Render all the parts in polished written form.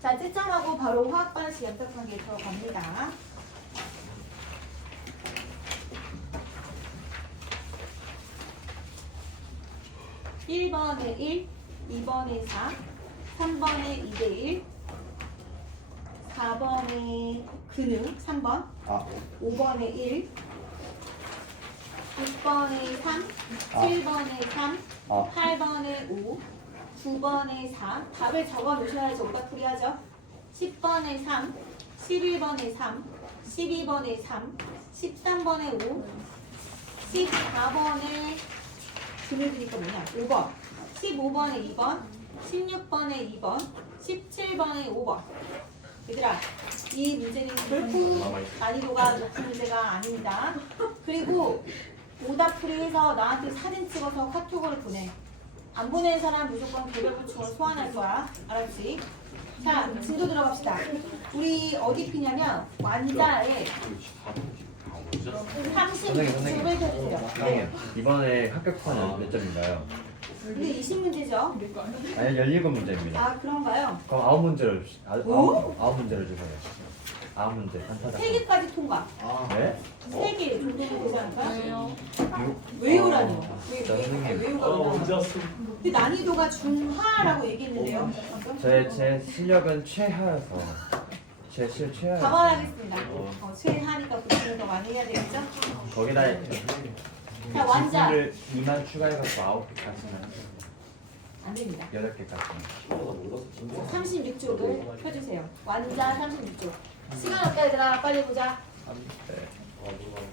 자, 채점하고 바로 화학 반응식 연습하기에 들어갑니다. 1번에 1, 2번에 4, 3번에 2대1, 4번에 근응 3번, 5번에 1, 6번에 3, 7번에 3, 8번에 5, 9번에 4. 답을 적어 놓으셔야지 오답풀이 하죠. 10번에 3, 11번에 3, 12번에 3, 13번에 5, 14번에 근을 그니까 뭐냐? 5번, 15번에 2번, 16번에 2번, 17번에 5번. 얘들아, 이 문제는 결코 난이도가 높은 문제가 아닙니다. 그리고 오답풀이 해서 나한테 사진 찍어서 카톡으로 보내. 안 보낸 사람 무조건 개별 부충으로 소환할 거야. 알았지? 자, 진도 들어갑시다. 우리 어디 피냐면 완자에 30점을 펴주세요. 선생님, 이번에 합격선은 몇 점인가요? 이게 20문제죠? 아니, 17문제입니다. 아, 그런가요? 그럼 9문제를 오? 9문제를 주세요. 9문제 단타작. 3개까지 통과. 네? 3개 정도는 되지 않을까요? 육? 외우라니요. 선생님. 외우가 나와요. 근데 난이도가 중하라고 얘기했는데요. 제 실력은 최하여서 제 실력 최하여서 감안하겠습니다. 최하니까 부팅을 더 많이 해야 되겠죠? 거기다 자, 완자. 지수를 2만 추가해갖고 9개까지는 안 됩니다. 8개까지는 36쪽을 펴주세요. 완자 36쪽. 시간 없다 얘들아. 빨리 보자. 네.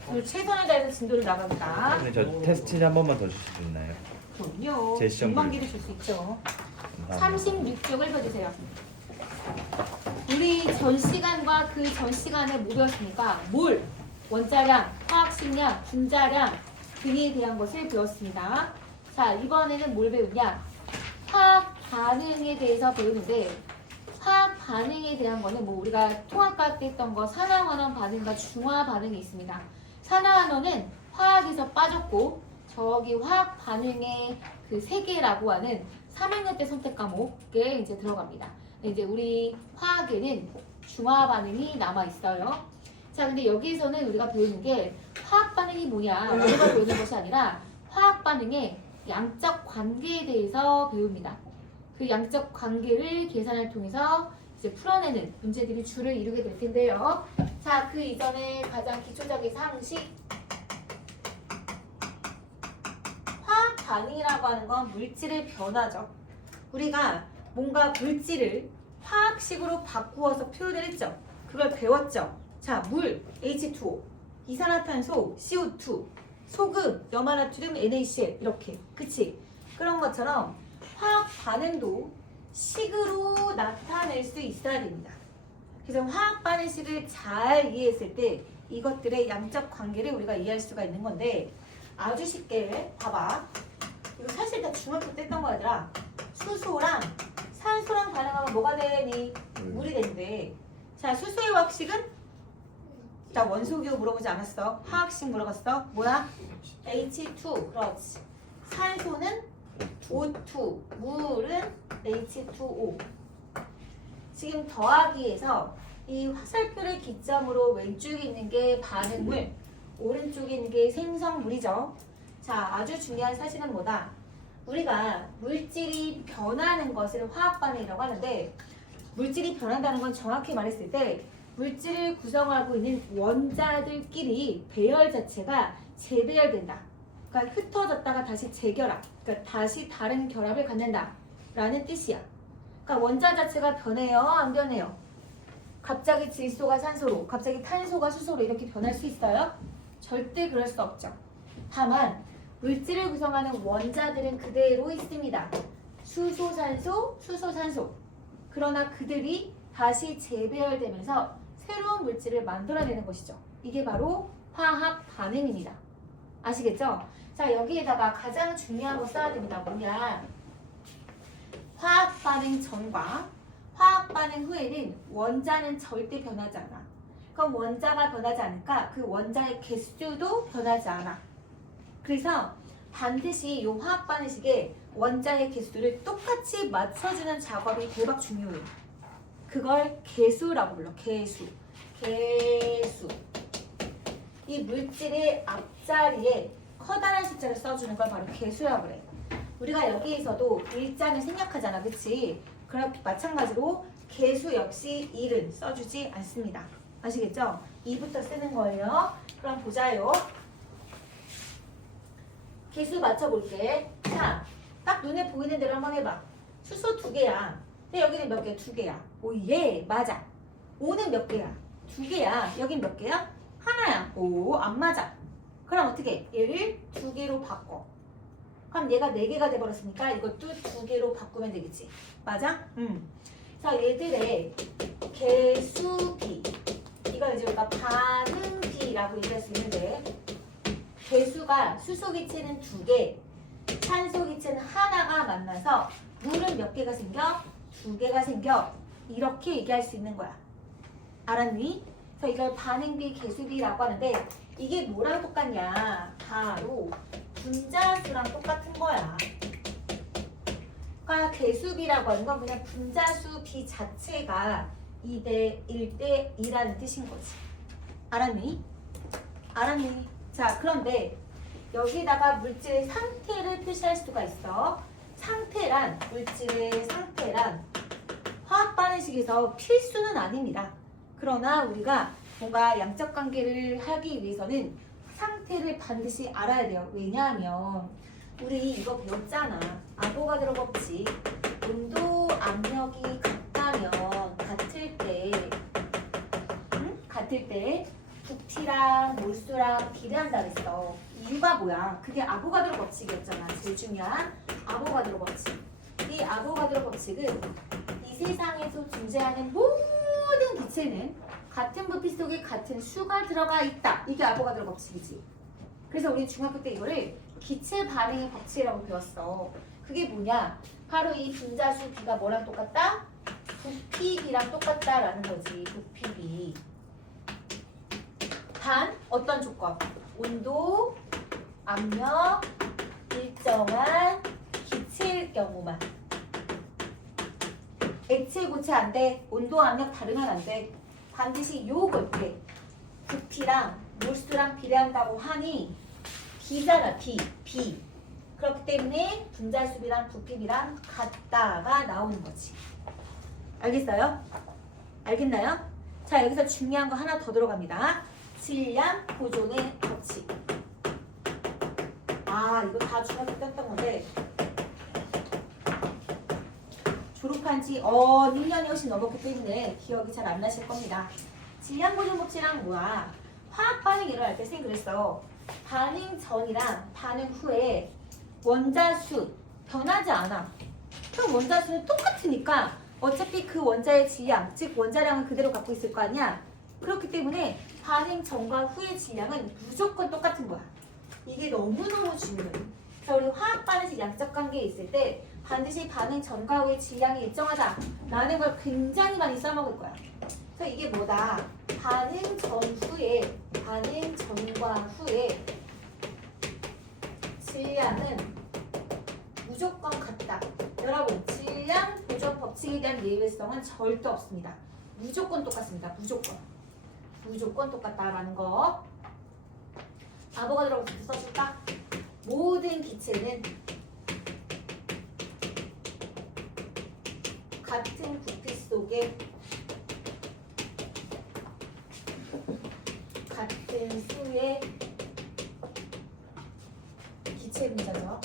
오늘 최선을 다해서 진도를 나갑니다. 선생님, 저 테스트 한 번만 더 주실 수 있나요? 그럼요. 제 시험 금방기를 줄 수 있죠. 감사합니다. 36쪽을 펴주세요. 우리 전 시간과 그 전 시간에 뭐 배웠습니까? 몰, 원자량, 화학식량, 분자량 등에 대한 것을 배웠습니다. 자, 이번에는 뭘 배우냐? 화학 반응에 대해서 배우는데 화학 반응에 대한 거는 뭐 우리가 통합과 때 했던 거 산화환원 반응과 중화 반응이 있습니다. 산화환원은 화학에서 빠졌고 저기 화학 반응의 그 세계라고 하는 3학년 때 선택 과목에 이제 들어갑니다. 이제 우리 화학에는 중화 반응이 남아 있어요. 자, 근데 여기에서는 우리가 배우는 게 화학 반응이 뭐냐 우리가 배우는 것이 아니라 화학 반응의 양적 관계에 대해서 배웁니다. 그 양적 관계를 계산을 통해서 이제 풀어내는 문제들이 주를 이루게 될 텐데요. 자, 그 이전에 가장 기초적인 상식. 화학 반응이라고 하는 건 물질의 변화죠. 우리가 뭔가 물질을 화학식으로 바꾸어서 표현을 했죠. 그걸 배웠죠. 자, 물, H2O, 이산화탄소, CO2, 소금, 염화나트륨, NaCl 이렇게. 그치? 그런 것처럼 화학 반응도 식으로 나타낼 수 있어야 됩니다. 그래서 화학 반응식을 잘 이해했을 때 이것들의 양적 관계를 우리가 이해할 수가 있는 건데 아주 쉽게 봐봐. 이거 사실 다 중학교 때 했던 거더라. 수소랑 산소랑 반응하면 뭐가 되니? 물이 된대. 자, 수소의 화학식은? 자, 원소기호 물어보지 않았어. 화학식 물어봤어. 뭐야? H2. 그렇지. 산소는 O2. 물은 H2O. 지금 더하기에서 이 화살표를 기점으로 왼쪽에 있는 게 반응물, 오른쪽에 있는 게 생성물이죠. 자, 아주 중요한 사실은 뭐다? 우리가 물질이 변하는 것을 화학 반응이라고 하는데 물질이 변한다는 건 정확히 말했을 때 물질을 구성하고 있는 원자들끼리 배열 자체가 재배열된다. 그러니까 흩어졌다가 다시 재결합, 그러니까 다시 다른 결합을 갖는다 라는 뜻이야. 그러니까 원자 자체가 변해요? 안 변해요? 갑자기 질소가 산소로, 갑자기 탄소가 수소로 이렇게 변할 수 있어요? 절대 그럴 수 없죠. 다만 물질을 구성하는 원자들은 그대로 있습니다. 수소산소, 수소산소. 그러나 그들이 다시 재배열되면서 새로운 물질을 만들어내는 것이죠. 이게 바로 화학 반응입니다. 아시겠죠? 자, 여기에다가 가장 중요한 거 써야 됩니다. 뭐냐? 화학 반응 전과 화학 반응 후에는 원자는 절대 변하지 않아. 그럼 원자가 변하지 않을까? 그 원자의 개수도 변하지 않아. 그래서 반드시 이 화학 반응식에 원자의 개수를 똑같이 맞춰주는 작업이 대박 중요해요. 그걸 개수라고 불러. 개수. 개수. 이 물질의 앞자리에 커다란 숫자를 써주는 걸 바로 개수라고 그래. 우리가 여기에서도 일자는 생략하잖아. 그치? 그럼 마찬가지로 개수 역시 1은 써주지 않습니다. 아시겠죠? 2부터 쓰는 거예요. 그럼 보자요. 개수 맞춰볼게. 자, 딱 눈에 보이는 대로 한번 해봐. 수소 2개야. 근데 여기는 몇 개? 2개야. 오, 예, 맞아. 5는 몇 개야? 2개야. 여긴 몇 개야? 하나야. 오, 안 맞아. 그럼 어떻게? 얘를 2개로 바꿔. 그럼 얘가 4개가 돼버렸으니까 이것도 2개로 바꾸면 되겠지. 맞아? 자, 얘들의 개수비. 이걸 이제 우리가 반응비라고 얘기할 수 있는데, 개수가 수소기체는 2개, 산소기체는 하나가 만나서 물은 몇 개가 생겨? 2개가 생겨. 이렇게 얘기할 수 있는 거야. 알았니? 그래서 이걸 반응비, 개수비라고 하는데, 이게 뭐랑 똑같냐? 바로 분자수랑 똑같은 거야. 그러니까 개수비라고 하는 건 그냥 분자수 비 자체가 2대 1대 2라는 뜻인 거지. 알았니? 알았니? 자, 그런데 여기다가 물질의 상태를 표시할 수가 있어. 상태란, 물질의 상태란 화학 반응식에서 필수는 아닙니다. 그러나 우리가 뭔가 양적 관계를 하기 위해서는 상태를 반드시 알아야 돼요. 왜냐하면 우리 이거 배웠잖아. 아보가드로 법칙. 온도, 압력이 같다면 같을 때 부피랑 몰수랑 비례한다 그랬어. 이유가 뭐야? 그게 아보가드로 법칙이었잖아. 제일 중요한 아보가드로 법칙. 이 아보가드로 법칙은 이 세상에서 존재하는 모든 기체는 같은 부피 속에 같은 수가 들어가 있다. 이게 아보가드로 법칙이지. 그래서 우리 중학교 때 이거를 기체 반응의 법칙이라고 배웠어. 그게 뭐냐? 바로 이 분자수 B가 뭐랑 똑같다? 부피 B랑 똑같다라는 거지. 부피 B. 단 어떤 조건? 온도, 압력, 일정한 기체일 경우만. 액체, 고체 안 돼. 온도, 압력 다르면 안 돼. 반드시 요걸 때 부피랑 몰수랑 비례한다고 하니 B잖아. B. 그렇기 때문에 분자수비랑 부피비랑 같다가 나오는 거지. 알겠어요? 알겠나요? 자, 여기서 중요한 거 하나 더 들어갑니다. 질량 보존의 법칙. 아, 이거 다 중학교 때 했던 건데 졸업한 지 6년이 훨씬 넘었기 때문에 기억이 잘 안 나실 겁니다. 질량 보존 법칙이란 뭐야? 화학 반응이 일어날 때 선생님 그랬어. 반응 전이랑 반응 후에 원자수 변하지 않아. 그럼 원자수는 똑같으니까 어차피 그 원자의 질량, 즉 원자량은 그대로 갖고 있을 거 아니야. 그렇기 때문에 반응 전과 후의 질량은 무조건 똑같은 거야. 이게 너무너무 중요해. 그래서 우리 화학 반응식 양적 관계에 있을 때 반드시 반응 전과 후의 질량이 일정하다 라는 걸 굉장히 많이 써먹을 거야. 그래서 이게 뭐다? 반응 전과 후에 질량은 무조건 같다. 여러분, 질량 보존 법칙에 대한 예외성은 절대 없습니다. 무조건 똑같습니다. 무조건 똑같다라는 거. 아보가드로 법칙 써줄까? 모든 기체는 같은 부피 속에 같은 수의 기체 분자죠.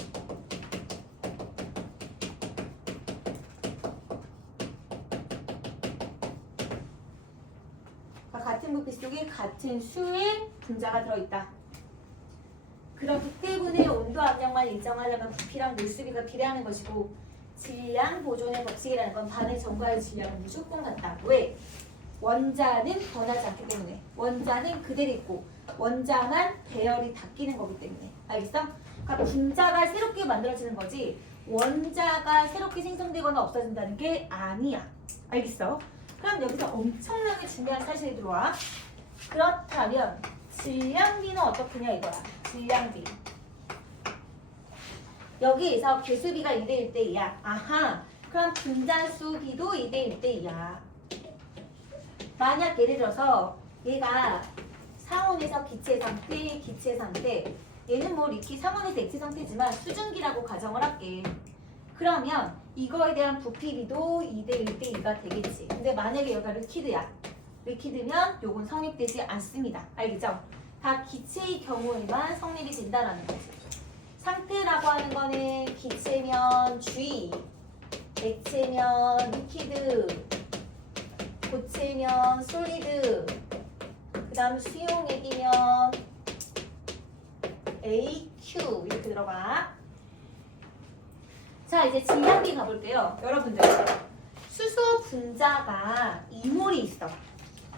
같은 부피 속에 같은 수의 분자가 들어있다. 그렇기 때문에 온도 압력만 일정하려면 부피랑 몰수비가 비례하는 것이고 질량 보존의 법칙이라는 건 반응 전과의 질량은 무조건 같다. 왜? 원자는 변하지 않기 때문에. 원자는 그대로 있고 원자만 배열이 바뀌는 거기 때문에. 알겠어? 그러니까 분자가 새롭게 만들어지는 거지 원자가 새롭게 생성되거나 없어진다는 게 아니야. 알겠어? 그럼 여기서 엄청나게 중요한 사실이 들어와. 그렇다면 질량비는 어떻게냐 이거야. 질량비. 여기에서 개수비가 2대 1대 2야. 아하. 그럼 분자수비도 2대 1대 2야. 만약 예를 들어서 얘가 상온에서 기체 상태 얘는 뭐 리퀴드 상온에서 액체 상태지만 수증기라고 가정을 할게. 그러면 이거에 대한 부피비도 2대 1대 2가 되겠지. 근데 만약에 여기가 리퀴드야. 리퀴드면 요건 성립되지 않습니다. 알겠죠? 다 기체의 경우에만 성립이 된다라는 거지. 상태라고 하는 거는 기체면 G, 액체면 리퀴드, 고체면 솔리드, 그 다음 수용액이면 AQ 이렇게 들어가. 자, 이제 질량비 가볼게요. 여러분들 수소 분자가 2몰이 있어.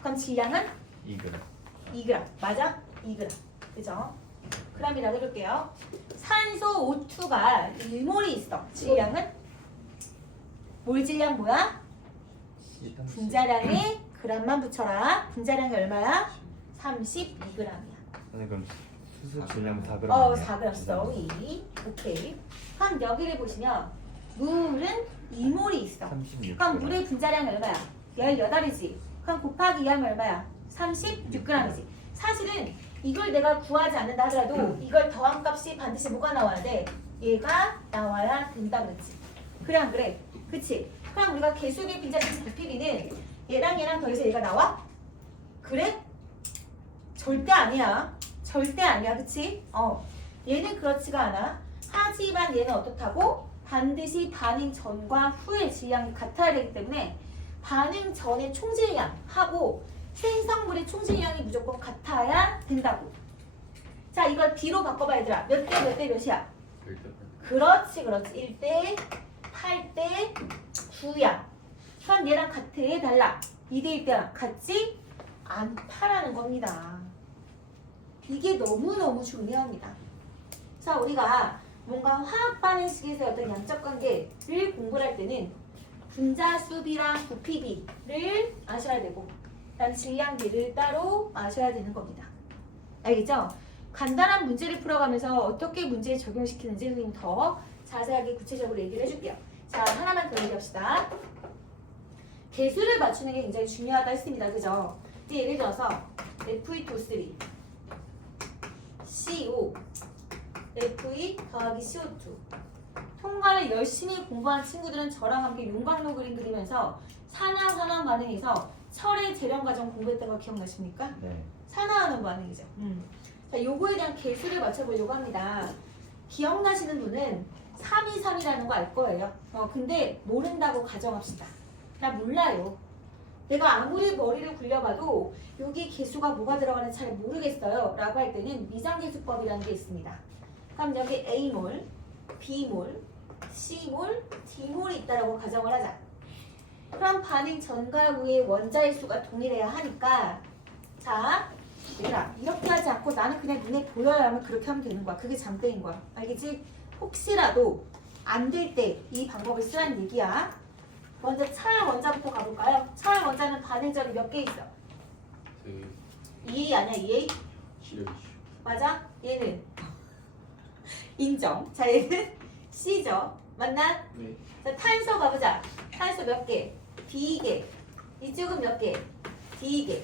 그럼 질량은 2g. 2g. 맞아? 2g. 그죠? 그람이라고 해볼게요. 산소 O2가 1몰이 있어. 질량은? 몰 질량 뭐야? 분자량에 g만 붙여라. 분자량이 얼마야? 32g이야. 그럼 수소 질량 4g. 4g 써. 2. 오케이. 그럼 여기를 보시면 물은 2몰이 있어. 36g. 그럼 물의 분자량이 얼마야? 18이지. 그럼 곱하기 2하면 얼마야? 36g이지. 사실은 이걸 내가 구하지 않는다 하더라도 이걸 더한 값이 반드시 뭐가 나와야 돼? 얘가 나와야 된다 그랬지. 그래 안 그래? 그치? 그럼 우리가 계수의 빈자리 부피비는 얘랑 더해서 얘가 나와? 그래? 절대 아니야. 절대 아니야. 그치? 얘는 그렇지가 않아. 하지만 얘는 어떻다고? 반드시 반응 전과 후의 질량이 같아야 되기 때문에 반응 전의 총질량하고 생성물의 총질량이 무조건 같아야 된다고. 자, 이걸 B로 바꿔봐 얘들아. 몇 대 몇이야? 그렇지. 1대 8대 9야. 그럼 얘랑 같아? 달라? 2대 1대랑 같지 않다라는 겁니다. 이게 너무너무 중요합니다. 자, 우리가 뭔가 화학 반응식에서 어떤 양적 관계를 공부를 할 때는 분자 수비랑 부피비를 아셔야 되고 그다음 질량비를 따로 아셔야 되는 겁니다. 알겠죠? 간단한 문제를 풀어가면서 어떻게 문제에 적용시키는지 선생님 더 자세하게 구체적으로 얘기를 해줄게요. 자, 하나만 더 얘기합시다. 개수를 맞추는 게 굉장히 중요하다 했습니다. 그죠? 예를 들어서 Fe2O3 CO Fe 더하기 CO2 통과를 열심히 공부한 친구들은 저랑 함께 용광로 그림 그리면서 산화환원 반응에서 철의 재련 과정 공부했던 거 기억나십니까? 네. 산화환원 반응이죠. 자, 요거에 대한 개수를 맞춰보려고 합니다. 기억나시는 분은 323이라는 거 알 거예요. 근데 모른다고 가정합시다. 나 몰라요. 내가 아무리 머리를 굴려봐도 여기 개수가 뭐가 들어가는지 잘 모르겠어요 라고 할 때는 미장개수법이라는 게 있습니다. 그럼 여기 A몰, B몰, C몰, D몰이 있다라고 가정을 하자. 그럼 반응 전과 후의 원자의 수가 동일해야 하니까 자, 얘들아 이렇게 하지 않고 나는 그냥 눈에 보여야 하면 그렇게 하면 되는 거야. 그게 장땡인 거야. 알겠지? 혹시라도 안 될 때 이 방법을 쓰라는 얘기야. 먼저 차열 원자부터 가볼까요? 차열 원자는 반응점이 몇 개 있어? 2A 아니야? 2A? 맞아? 얘는 인정. 자, 얘는 C죠. 맞나? 네. 자, 탄소 가보자. 탄소 몇 개? B개. 이쪽은 몇 개? D개.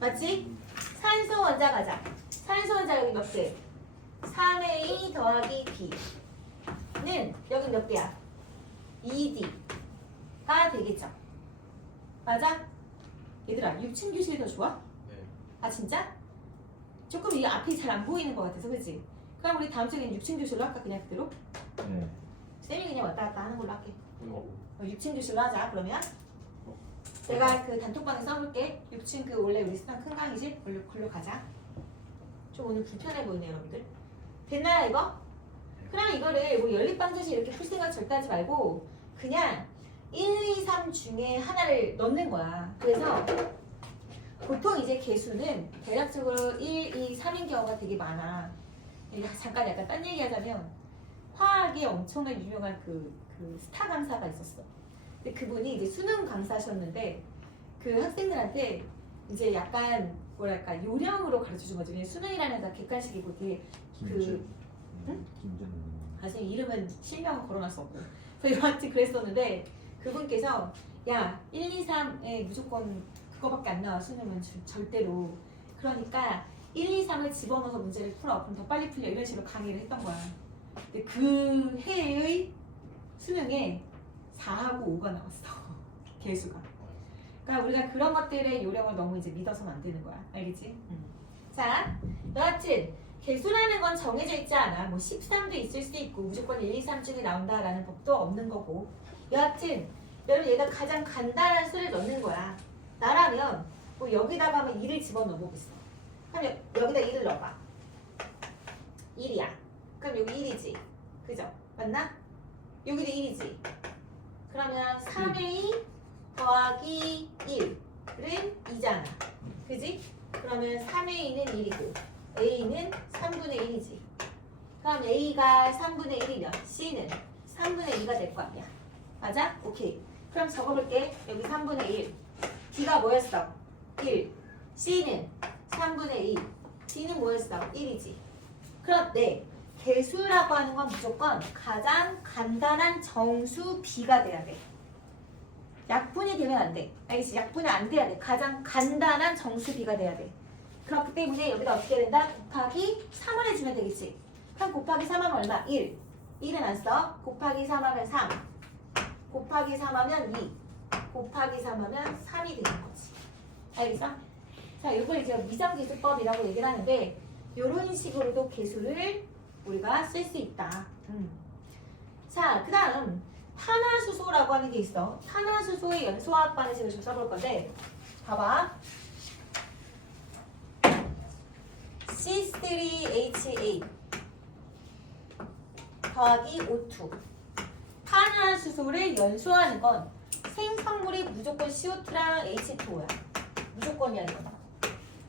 맞지? 산소 원자 가자. 산소 원자 여기 몇 개? 3A 더하기 B는 여기 몇 개야? 2D가 되겠죠. 맞아? 얘들아 6층 교실이 더 좋아? 네. 아 진짜? 조금 이 앞이 잘 안 보이는 것 같아서 그치? 그럼 우리 다음 주에는 6층 교실로 할까 그냥 그대로? 네. 쌤이 그냥 왔다 갔다 하는 걸로 할게. 6층 교실로 하자 그러면. 내가 그 단톡방에 써볼게. 6층 그 원래 우리 쓰던 큰 강의실 걸로 가자. 좀 오늘 불편해 보이네 여러분들. 됐나요 이거? 그럼 이거를 뭐 연립방정식 이렇게 풀 생각 절대 하지 말고 그냥 1, 2, 3 중에 하나를 넣는 거야. 그래서 보통 이제 개수는 대략적으로 1, 2, 3인 경우가 되게 많아. 잠깐 약간 딴 얘기 하자면 화학에 엄청나게 유명한 그 스타 강사가 있었어. 근데 그분이 이제 수능 강사셨는데 그 학생들한테 이제 약간 뭐랄까 요령으로 가르쳐준 거지. 그냥 수능이라는 다 객관식이고 되게 응? 김준우. 사실 이름은 실명은 거론할 수 없고 그래서 여하튼 그랬었는데 그분께서 야 1, 2, 3에 무조건 그거밖에 안 나와 수능은 절대로. 그러니까 1, 2, 3을 집어넣어서 문제를 풀어. 그럼 더 빨리 풀려. 이런 식으로 강의를 했던 거야. 근데 그 해의 수능에 4하고 5가 나왔어. 개수가. 그러니까 우리가 그런 것들의 요령을 너무 이제 믿어서는 안 되는 거야. 알겠지? 자, 여하튼 개수라는 건 정해져 있지 않아. 뭐 13도 있을 수 있고 무조건 1, 2, 3 중에 나온다라는 법도 없는 거고. 여하튼 여러분 얘가 가장 간단한 수를 넣는 거야. 나라면 뭐 여기다가 한번 2를 집어넣어 보겠어. 그럼 여기다 2를 넣어봐. 1이야. 그럼 여기 1이지. 그죠? 맞나? 여기도 1이지. 그러면 3의 2 더하기 1은 2잖아. 그지? 그러면 3의 2는 1이고 A는 3분의 1이지. 그럼 A가 3분의 1이면 C는 3분의 2가 될 거 아니야. 맞아? 오케이. 그럼 적어볼게. 여기 3분의 1. D가 뭐였어? 1. C는 3분의 2. D는 뭐였어? 1이지. 그런데 개수라고 하는 건 무조건 가장 간단한 정수 B가 돼야 돼. 약분이 되면 안 돼. 알겠지? 약분이 안 돼야 돼. 가장 간단한 정수 B가 돼야 돼. 그렇기 때문에 여기다 어떻게 된다? 곱하기 3을 해주면 되겠지. 그럼 곱하기 3하면 얼마? 1. 1은 안 써. 곱하기 3하면 3. 곱하기 3하면 2. 곱하기 3하면 3이 되는 거지. 알겠어? 자, 이걸 이제 미정계수법이라고 얘기를 하는데 이런 식으로도 개수를 우리가 쓸 수 있다. 자, 그 다음 탄화수소라고 하는 게 있어. 탄화수소의 연소화학 반응식을 좀 써볼 건데 봐봐. C3H8 더하기 O2. 탄화수소를 연소하는 건 생성물이 무조건 CO2랑 H2O야. 무조건이야 이거.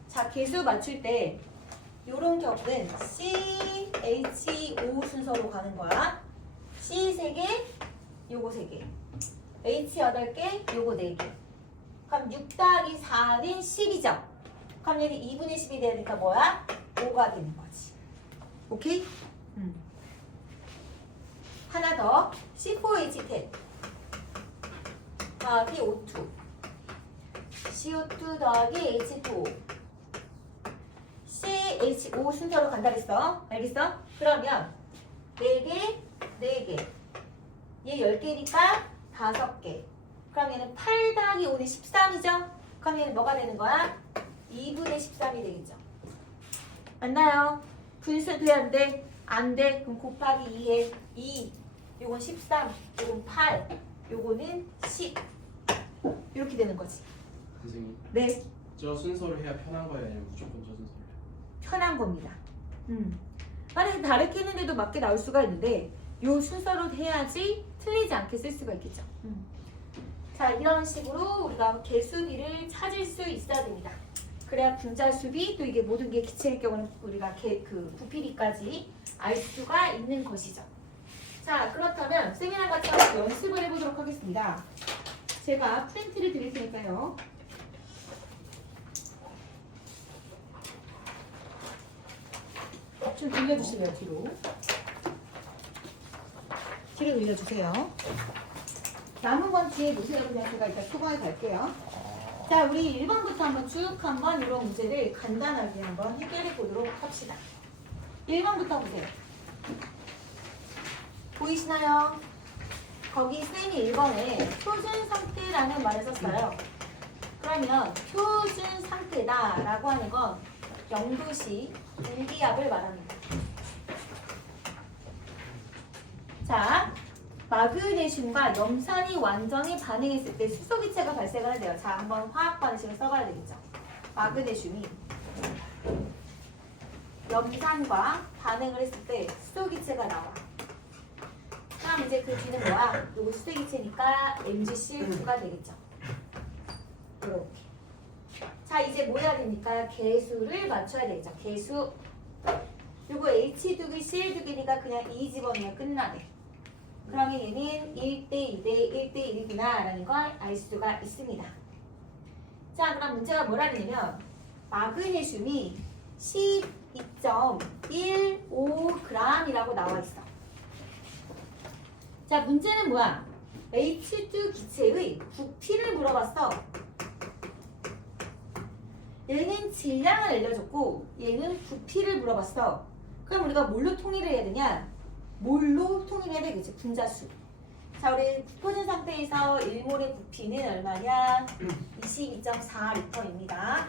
자, 개수 맞출 때 요런 경우는 CHO 순서로 가는 거야. C 3개, 요거 3개. H 8개, 요거 4개. 그럼 6 더하기 4는 10이죠. 그럼 얘는 2분의 10이 되니까 뭐야? 5가 되는 거지. 오케이? 하나 더. C4H10 더하기 O2. CO2 더하기 H2O. CHO 순서로 간다 그랬어. 알겠어? 그러면 4개, 4개. 얘 10개니까 5개. 그럼 얘는 8 더하기 5는 13이죠? 그럼 얘는 뭐가 되는 거야? 2분의 13이 되겠죠. 맞나요? 분수돼야 안 돼? 안 돼. 그럼 곱하기 2에 2. 요건 13. 요건 8. 요거는 10. 이렇게 되는 거지. 선생님, 네. 저 순서로 해야 편한 거예요? 아니면 무조건 저 순서로 해요? 편한 겁니다. 만약에 다르게 했는데도 맞게 나올 수가 있는데 요 순서로 해야지 틀리지 않게 쓸 수가 있겠죠. 자, 이런 식으로 우리가 개수비를 찾을 수 있어야 됩니다. 그래야 분자수비 또 이게 모든 게 기체일 경우는 우리가 그 부피비까지 알 수가 있는 것이죠. 자, 그렇다면 세미나 같이 한번 연습을 해보도록 하겠습니다. 제가 프린트를 드릴 테니까요. 좀 돌려주실래요, 뒤로? 뒤로 돌려주세요. 남은 건 뒤에 놓으세요. 그냥 제가 일단 초과해 갈게요. 자, 우리 1번부터 한번 쭉 한번 이런 문제를 간단하게 한번 해결해 보도록 합시다. 1번부터 보세요. 보이시나요? 거기 쌤이 1번에 표준 상태라는 말을 썼어요. 그러면 표준 상태다라고 하는 건 0도시 무기압을 말합니다. 자, 마그네슘과 염산이 완전히 반응했을 때 수소기체가 발생을 한대요. 자, 한번 화학 반응식을 써봐야 되겠죠. 마그네슘이 염산과 반응을 했을 때 수소기체가 나와. 그럼 이제 그 뒤는 뭐야? 요거 수소기체니까 MgCl2가 되겠죠. 이렇게. 자, 이제 뭐 해야 됩니까? 개수를 맞춰야 되겠죠. 개수. 요거 H2개, Cl2개니까 그냥 2 집어넣으면 끝나네. 그러면 얘는 1대 2대 1대 1이구나 라는 걸 알 수가 있습니다. 자, 그럼 문제가 뭐라 그러냐면 마그네슘이 12.15g이라고 나와 있어. 자, 문제는 뭐야? H2 기체의 부피를 물어봤어. 얘는 질량을 알려줬고 얘는 부피를 물어봤어. 그럼 우리가 뭘로 통일을 해야 되냐? 뭘로 통일해야 되겠지? 분자수. 자, 우리 푸는 상태에서 1몰의 부피는 얼마냐? 22.4L입니다.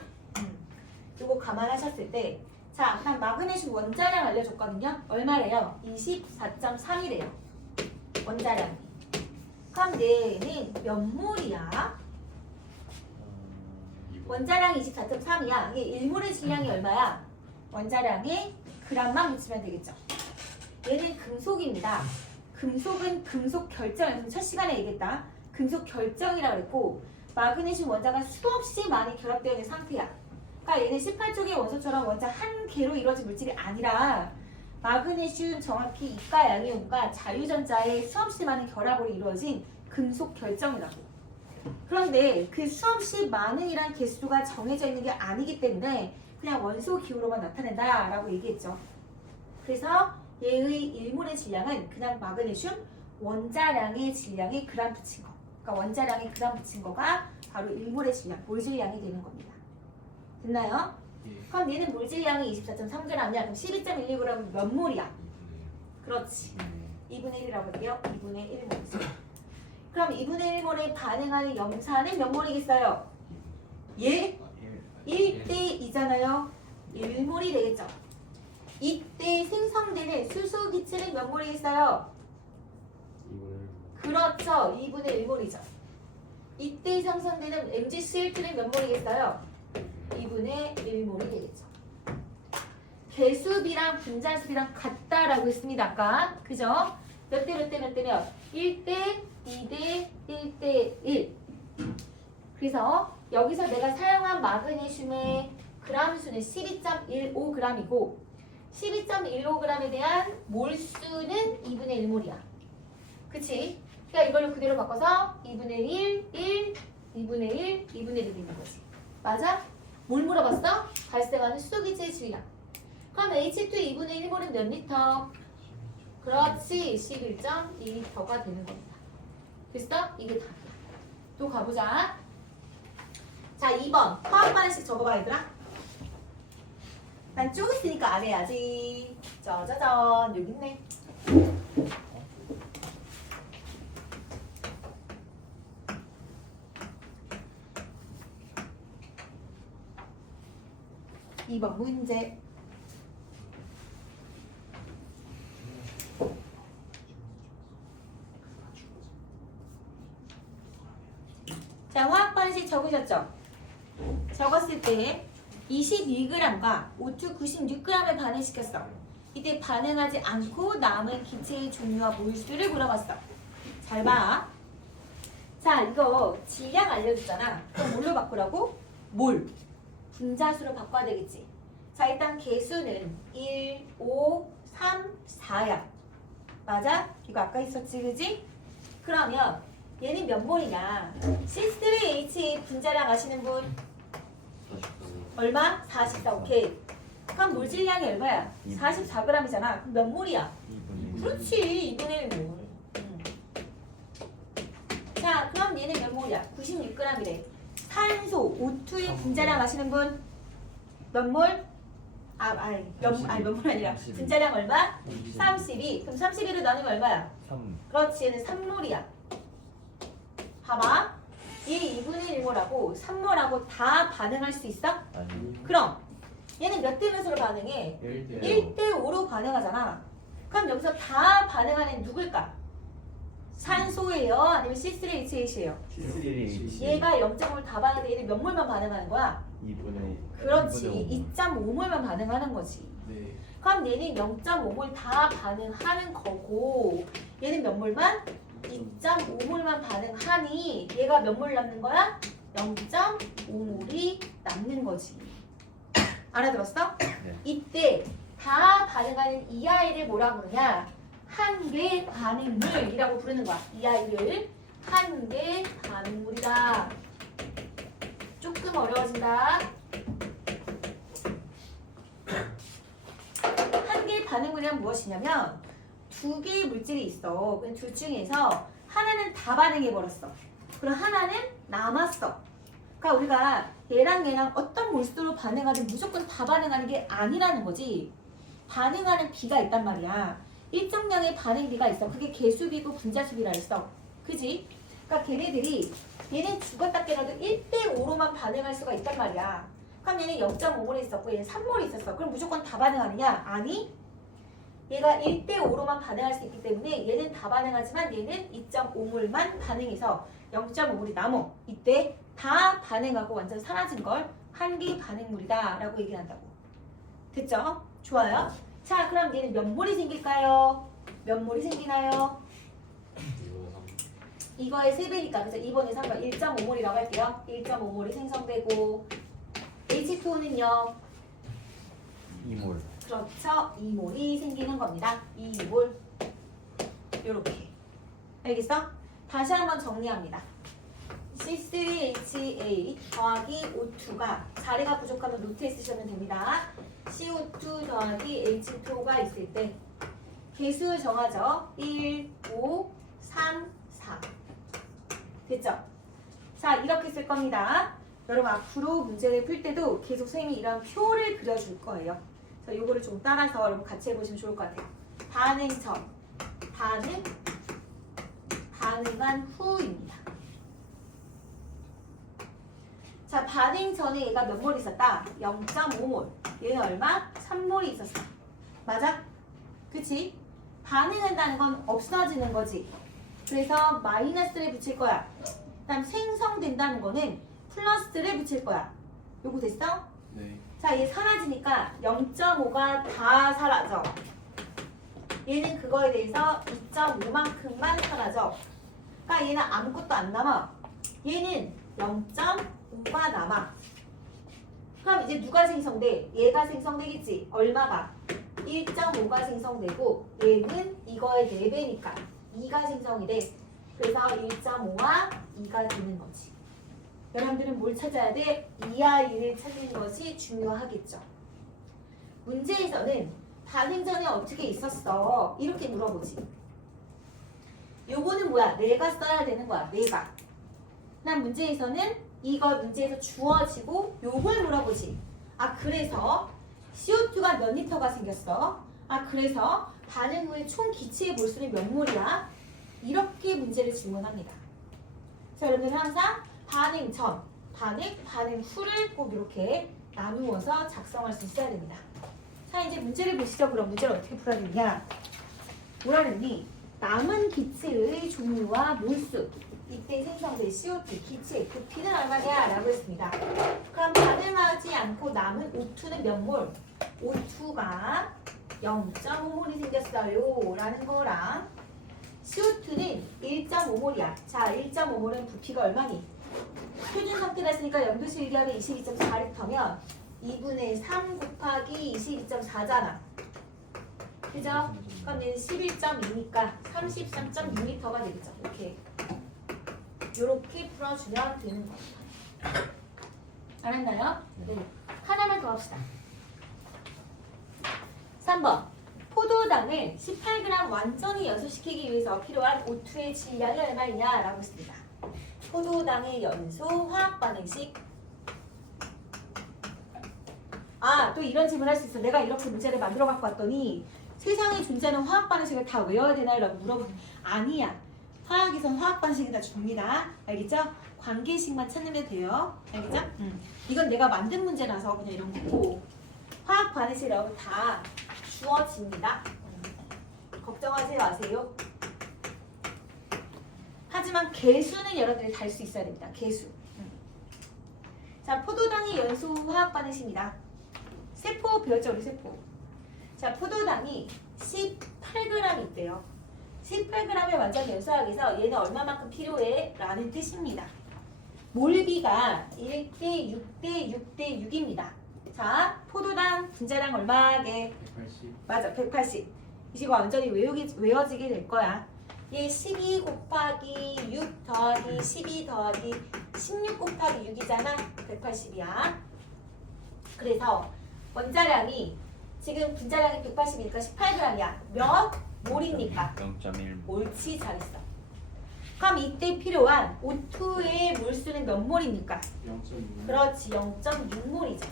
이거 감안하셨을 때, 자, 그럼 마그네슘 원자량 알려줬거든요. 얼마래요? 24.3이래요. 원자량이. 그럼 얘는 몇 몰이야? 원자량이 24.3이야. 이게 1몰의 질량이 얼마야? 원자량에 g만 묻히면 되겠죠. 얘는 금속입니다. 금속은 금속 결정, 첫 시간에 얘기했다. 금속 결정이라고 그랬고 마그네슘 원자가 수없이 많이 결합되어 있는 상태야. 그러니까 얘는 18쪽의 원소처럼 원자 한 개로 이루어진 물질이 아니라 마그네슘 정확히 이가 양이온과 자유전자의 수없이 많은 결합으로 이루어진 금속 결정이라고. 그런데 그 수없이 많은이란 개수가 정해져 있는 게 아니기 때문에 그냥 원소 기호로만 나타낸다라고 얘기했죠. 그래서 얘의 1몰의 질량은 그냥 마그네슘 원자량의 질량에 그램 붙인 거. 그러니까 원자량에 그램 붙인 거가 바로 1몰의 질량, 몰 질량이 되는 겁니다. 됐나요? 예. 그럼 얘는 몰 질량이 24.3g이야. 그럼 12.12g 몇 몰이야? 그렇지. 2분의 1이라고 할게요. 2분의 1몰. 그럼 2분의 1몰에 반응하는 염산은 몇 몰이겠어요? 예? 1대 2잖아요. 1몰이 되겠죠. 이때 생성되는 수소 기체는 몇 몰이겠어요? 그렇죠. 2분의 1몰이죠. 이때 생성되는 MgCl2는 몇 몰이겠어요? 2분의 1몰이 되겠죠. 개수비랑 분자수비랑 같다라고 했습니다. 아까. 그죠? 몇 대 몇 대 몇 대면 1대 2대 1대 1. 그래서 여기서 내가 사용한 마그네슘의 그램 수는 12.15g이고 12.15g에 대한 몰수는 2분의 1몰이야. 그치? 그러니까 이걸 그대로 바꿔서 2분의 1, 1, 2분의 1, 2분의 1이 되는 거지. 맞아? 뭘 물어봤어? 발생하는 수소기체의 질량. 그럼 H2 2분의 1몰은 몇 리터? 그렇지. 11.2리터가 되는 겁니다. 됐어? 이게 답이야. 또 가보자. 자, 2번. 화학 반응식 적어봐, 얘들아. 난 쭉 있으니까 안 해야지. 짜자잔. 여기 있네. 이번 문제. 자, 화학 반응식 적으셨죠? 적었을 때 22g과 O2 96g을 반응시켰어. 이때 반응하지 않고 남은 기체의 종류와 몰수를 물어봤어. 잘 봐. 자, 이거 질량 알려줬잖아. 그럼 뭘로 바꾸라고? 몰. 분자수로 바꿔야 되겠지. 자, 일단 개수는 1, 5, 3, 4야. 맞아? 이거 아까 있었지, 그지? 그러면 얘는 몇 몰이냐? C3H 분자량 아시는 분? 얼마? 44. 오케이. 그럼 몰 질량이 얼마야? 44g이잖아. 그럼 몇 몰이야? 2분의 그렇지. 2분의 1몰. 자, 그럼 얘는 몇 몰이야? 96g이래. 산소, O2의 분자량 아시는 분? 몇 몰? 몇 몰 아니라 32. 분자량 얼마? 32. 그럼 32를 나누면 얼마야? 3. 그렇지. 얘는 3몰이야. 봐봐. 얘 2분의 1몰하고 3몰하고 다 반응할 수 있어? 아니. 그럼 얘는 몇 대 몇으로 반응해? 1대 1대 5로 반응하잖아. 그럼 여기서 다 반응하는 누굴까? 산소예요? 아니면 C3H8이에요? C3H. 얘가 0.5를 다 반응하는데 얘는 몇 몰만 반응하는 거야? 2분의 그렇지. 2.5몰만 반응하는 거지. 네. 그럼 얘는 0.5몰 다 반응하는 거고 얘는 몇 몰만? 2.5몰만 반응하니 얘가 몇 몰 남는 거야? 0.5몰이 남는 거지. 알아들었어? 네. 이때 다 반응하는 이 아이를 뭐라 부르냐? 한계 반응물이라고 부르는 거야. 이 아이를 한계 반응물이다. 조금 어려워진다. 한계 반응물이란 무엇이냐면 두 개의 물질이 있어. 그 둘 중에서 하나는 다 반응해버렸어. 그럼 하나는 남았어. 그러니까 우리가 얘랑 어떤 몰수로 반응하든 무조건 다 반응하는 게 아니라는 거지. 반응하는 비가 있단 말이야. 일정량의 반응비가 있어. 그게 개수비고 분자수비라 했어. 그지? 그러니까 걔네들이 얘는 죽었다 깨어도 1대5로만 반응할 수가 있단 말이야. 그럼 얘는 0.5몰 있었고 얘는 3몰 있었어. 그럼 무조건 다 반응하느냐? 아니. 얘가 1대5로만 반응할 수 있기 때문에 얘는 다 반응하지만 얘는 2.5몰만 반응해서 0.5몰이 남어. 이때 다 반응하고 완전 사라진 걸 한기 반응물이다 라고 얘기를 한다고. 됐죠? 좋아요. 자, 그럼 얘는 몇 몰이 생길까요? 몇 몰이 생기나요? 이거의 3배니까 그죠? 2번에 3번 1.5몰이라고 할게요. 1.5몰이 생성되고 H2O는요. 2몰. 그렇죠. 2몰이 생기는 겁니다. 2몰. 요렇게. 알겠어? 다시 한번 정리합니다. C3H8 더하기 O2가 자리가 부족하면 노트에 쓰시면 됩니다. CO2 더하기 H2O가 있을 때 개수 정하죠. 1, 5, 3, 4. 됐죠? 자, 이렇게 쓸 겁니다. 여러분 앞으로 문제를 풀 때도 계속 선생님이 이런 표를 그려줄 거예요. 자, 요거를 좀 따라서 여러분 같이 해보시면 좋을 것 같아요. 반응 전, 반응한 후입니다. 자, 반응 전에 얘가 몇 몰 있었다? 0.5몰. 얘는 얼마? 3몰이 있었어. 맞아? 그치? 반응한다는 건 없어지는 거지. 그래서 마이너스를 붙일 거야. 그다음 생성된다는 거는 플러스를 붙일 거야. 요거 됐어? 네. 자, 얘 사라지니까 0.5가 다 사라져. 얘는 그거에 대해서 2.5만큼만 사라져. 그러니까 얘는 아무것도 안 남아. 얘는 0.5가 남아. 그럼 이제 누가 생성돼? 얘가 생성되겠지. 얼마가? 1.5가 생성되고 얘는 이거의 4배니까 2가 생성이 돼. 그래서 1.5와 2가 되는 거지. 여러분들은 뭘 찾아야 돼? 2와 2를 찾는 것이 중요하겠죠. 문제에서는 반응 전에 어떻게 있었어? 이렇게 물어보지. 요거는 뭐야? 내가 써야 되는 거야. 내가. 난 문제에서는 이걸 문제에서 주어지고 요걸 물어보지. 아, 그래서 CO2가 몇 리터가 생겼어? 아, 그래서 반응 후에 총 기체의 몰수는 몇 몰이야? 이렇게 문제를 질문합니다. 자, 여러분들 항상 반응 전, 반응 후를 꼭 이렇게 나누어서 작성할 수 있어야 됩니다. 자, 이제 문제를 보시죠. 그럼 문제를 어떻게 풀어야 되냐? 뭐라 그랬니? 남은 기체의 종류와 몰수. 이때 생성된 CO2 기체 부피는 얼마냐? 라고 했습니다. 그럼 반응하지 않고 남은 O2는 몇 몰? O2가 0.5몰이 생겼어요. 라는 거랑 CO2는 1.5몰이야. 자, 1.5몰은 부피가 얼마니? 표준 상태라 했으니까 염도실 유리하면 22.4리터면 2분의 3 곱하기 22.4잖아. 그죠? 그럼 얘는 11.2니까 33.6리터가 되겠죠. 이렇게 풀어주면 되는 겁니다. 알았나요? 네. 하나만 더 합시다. 3번. 포도당을 18g 완전히 연소시키기 위해서 필요한 O2의 질량이 얼마이냐? 라고 했습니다. 포도당의 연소 화학 반응식. 아, 또 이런 질문 할 수 있어. 내가 이렇게 문제를 만들어 갖고 왔더니 세상에 존재하는 화학 반응식을 다 외워야 되나요? 라고 물어보면 아니야. 화학에선 화학 반응식이 다 줍니다. 알겠죠? 관계식만 찾으면 돼요. 알겠죠? 이건 내가 만든 문제라서 그냥 이런 거고 화학 반응식 여러분 다 주어집니다. 걱정하지 마세요. 하지만 개수는 여러분들이 달 수 있어야 됩니다. 개수. 자, 포도당의 연소 화학 반응식입니다. 세포 배웠죠? 우리 세포. 자, 포도당이 18g 있대요. 18g을 완전 연소하기 위해서 얘는 얼마만큼 필요해? 라는 뜻입니다. 몰비가 1대 6대 6대 6입니다. 자, 포도당 분자량 얼마게? 180. 맞아, 180. 이거 완전히 외워지게 될 거야. 얘 12 곱하기 6 더하기 12 더하기 16 곱하기 6이잖아. 180이야. 그래서 원자량이 지금 분자량이 180이니까 18g이야. 몇 몰입니까? 0.1몰. 옳지, 잘했어. 그럼 이때 필요한 O2의 몰수는 몇 몰입니까? 0.6. 그렇지, 0.6몰이죠.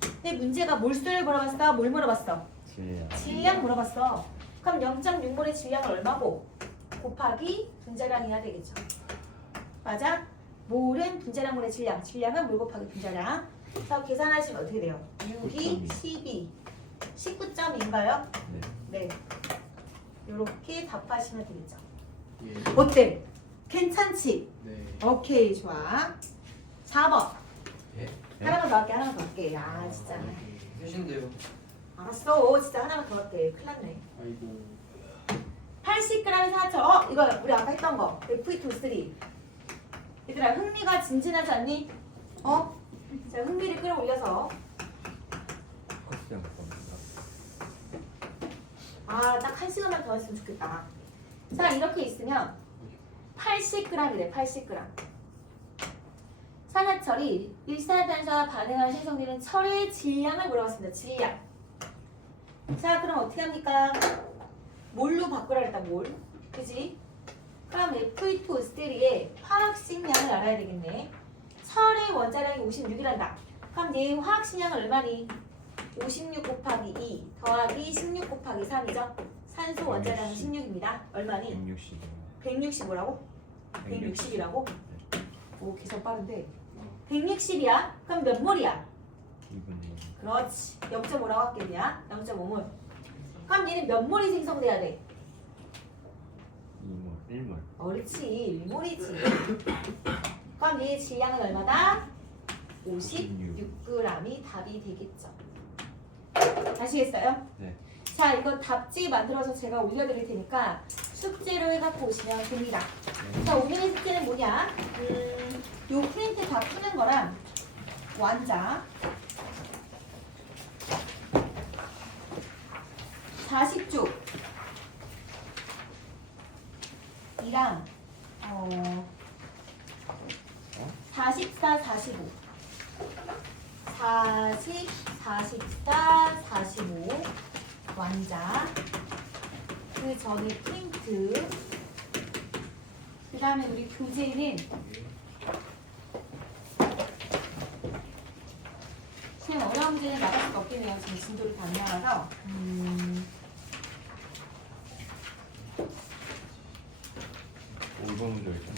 근데 문제가 몰수를 물어봤어? 뭘 물어봤어? 질량. 질량 물어봤어. 그럼 0.6몰의 질량은 얼마고? 곱하기 분자량이야 되겠죠. 맞아? 몰은 분자량 몰의 질량, 질량은 몰 곱하기 분자량. 그래서 계산하시면 어떻게 돼요? 6이 12, 19.2인가요? 네. 네. 이렇게 답하시면 되겠죠. 예. 어때? 괜찮지? 네. 오케이, 좋아. 4번. 예? 하나만 더 할게, 하나만 더 할게. 야, 진짜. 끝인데요. 알았어. 진짜 하나만 더 할게. 큰일 났네. 아이고. 80g의 산화철. 이거 우리 아까 했던 거. FE23. 얘들아, 흥미가 진진하지 않니? 자, 흥미를 끌어올려서. 컷스형 겁니다. 딱 1시간만 더 했으면 좋겠다. 자, 이렇게 있으면 80g이래, 80g. 산화철이 일산화탄소와 반응하는 신성분은 철의 질량을 물어봤습니다. 질량. 자, 그럼 어떻게 합니까? 몰로 바꾸라 했다, 몰. 그지? 그럼 FE2O3의 화학식량을 알아야 되겠네. 철의 원자량이 56이란다. 그럼 얘 화학식량은 얼마니? 56 곱하기 2 더하기 16 곱하기 3이죠? 산소 원자량은 16입니다. 얼마니? 160. 165라고? 160이라고? 네. 오, 계산 빠른데. 160이야? 그럼 몇 몰이야? 2분의 그렇지. 0.5라고 할게냐? 0.5몰. 그럼 얘는 몇 몰이 생성돼야 돼? 2몰. 1몰. 그렇지. 1몰이지. 그럼 얘의 질량은 얼마다? 56g이 답이 되겠죠. 아시겠어요? 네. 자, 이거 답지 만들어서 제가 올려드릴 테니까 숙제로 해갖고 오시면 됩니다. 자, 오늘의 숙제는 뭐냐? 요 프린트 다 푸는 거랑 완자 40쪽 이랑 44, 45 40, 44, 45 완자 그 전에 프린트 그 다음에 우리 교재는 그냥 어려운 문제는 나갈 수가 없겠네요. 지금 진도를 반영해서 5번 문제 일단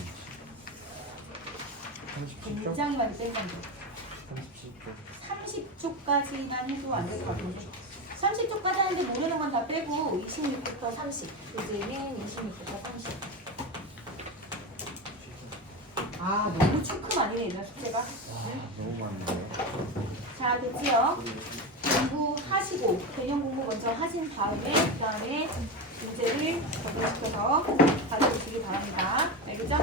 37쪽? 굉장히만 뺄건데 37쪽. 30초까지만 해도 안 될 것 같은데 30초까지 하는데 모르는 건 다 빼고 26부터 30 교재는 26부터 30 너무 초크만이네 얘들 숙제가. 너무 많은데요. 자, 됐지요? 공부하시고 개념 공부 먼저 하신 다음에 그 다음에 문제를 적용시켜서 가져오시기 바랍니다. 알겠죠?